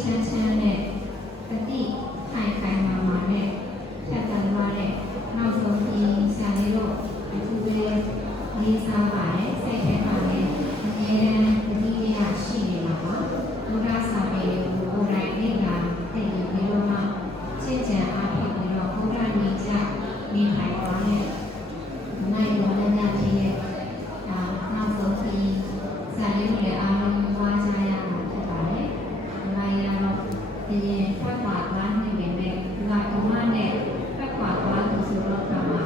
ချမ်းချမ်းနဲ့တတိခိုင်ခိုင်မာမာနဲ့ဖြတ်သန်းသွားတဲ့နောက်ဆုံးပြီးဆရာလေးတို့အခုပဲလေးစားပါတယ်စိတ်ထဲမှာလည်းအမြဲတမ်းတတိယရှိနေမှာပါဘုရားစာပေကိုကိုယ်တိုင်လေ့လာသိပြီးတော့မှချစ်ကြံအားဖြင့်ပြီးတော့ဘုရားနေကြနေထိုင်သွားတဲ့နိုင်တော်များဖြစ်ရဲ့နောက်ဆုံးပြီးဆရာလေးတို့လည်းအားလုံးဝါကြရမှာဖြစ်ပါတယ်။ဒါရတော့ဒီဖတ်ပါသွားနေပေမဲ့ဒီကဒီမနဲ့ဖတ်ပါသွားသူဆိုတော့ကမှ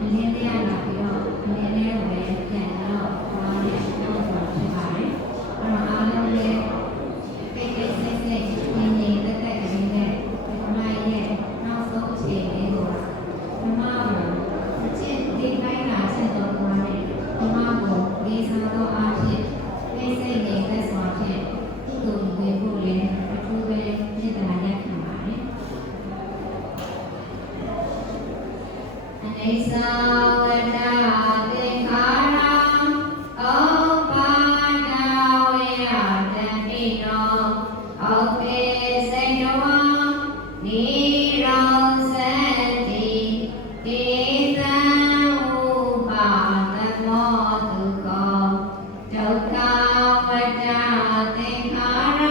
အလင်းလေးရလာပြီးတော့အလင်းလေးကိုပဲပြန်တော့သွားတဲ့တော့ဖြစ်ပါတယ်။အဲ့တော့အားလုံးလည်းကိတ်ကိတ်ဆက်ဆက်နေနေတက်တက်ကလေးနဲ့ဒီမိုင်းရဲ့နောက်ဆုံးအချိန်လေးကိုဒီမှာအချင်းဒီတိုင်းလာချက်တော့သွားတယ်ဒီမှာကိုလေးစားတော့အားဖြင့်စိတ်နဲ့သက်စွာဖြင့်သူ့ကိုယ်ကိုလည်းအခုပဲမြေတားရက်ခံပါတယ်။အနေစာဝတ္တသင်္ခါရဥပါဒဝေယတတိနောဩပေစေတောနိရောသတိတေသံဥပါဒမောတုကောဒုက္ခဝတ္တသင်္ခါရ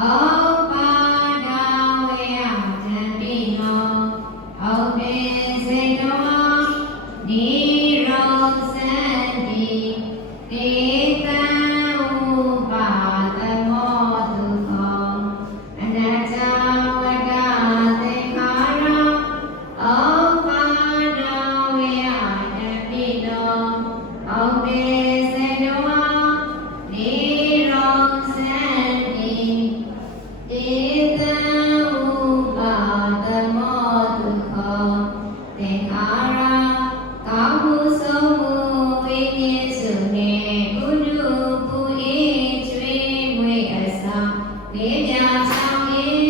ဥပါဒဝေယတတိနောဩပေစေတောနိရောသတိတေသံဥပါဒမောတုကောအနတ္တဝတ္တသင်္ခါရဥပါဒဝေယတတိနောဩပေစေတောနိရောသတိတေသံဥပါဒမောတုကောသင်္ခါရကောင်းမှုဆုံးမှုဝိညာဉ်စုနှင့်ဘုဒ္ဓပူအေးကျွေးမွေအစာလေးပြဆောင်ရင်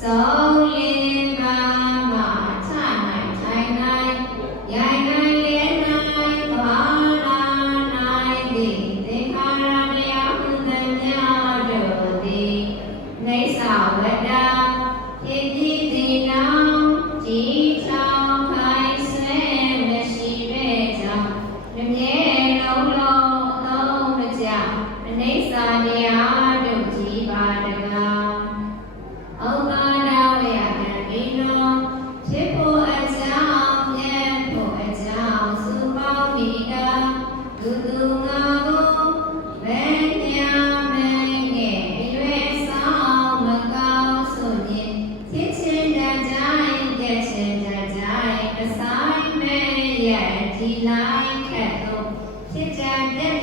ဆုံးလင်းပါမချနိုင်ထိုင်နိုင်ရိုင်နိုင်လဲနိုင်သွားလာနိုင်သည်သင်္ခါရတရားဟုသမျှတို့သည်နေသာဝတ္တဖြစ်ပြီးသည်နောင်ကြည်ချောင်းခိုင်ဆွဲမရှိပဲကြောင့်မမြဲလုံးလုံးသုံးမကြအနေစာတရားတို့ကြည်ပါတကားဩပါဒဝေယတတိနောဖြစ်ဖို့အကြောင်းမြတ်ဖို့အကြောင်းစုပေါင်းပြီးတာသူသူငါကိုဘယ်ညာမင်းရဲ့ရွယ်ဆောင်မကောင်းဆိုရင်ချစ်ချင်းတကြိုင်ကြက်ချင်းတကြိုင်အဆိုင်မဲ့ရဲ့ဒီလိုက်ခက်တော့ချစ်ကြတဲ့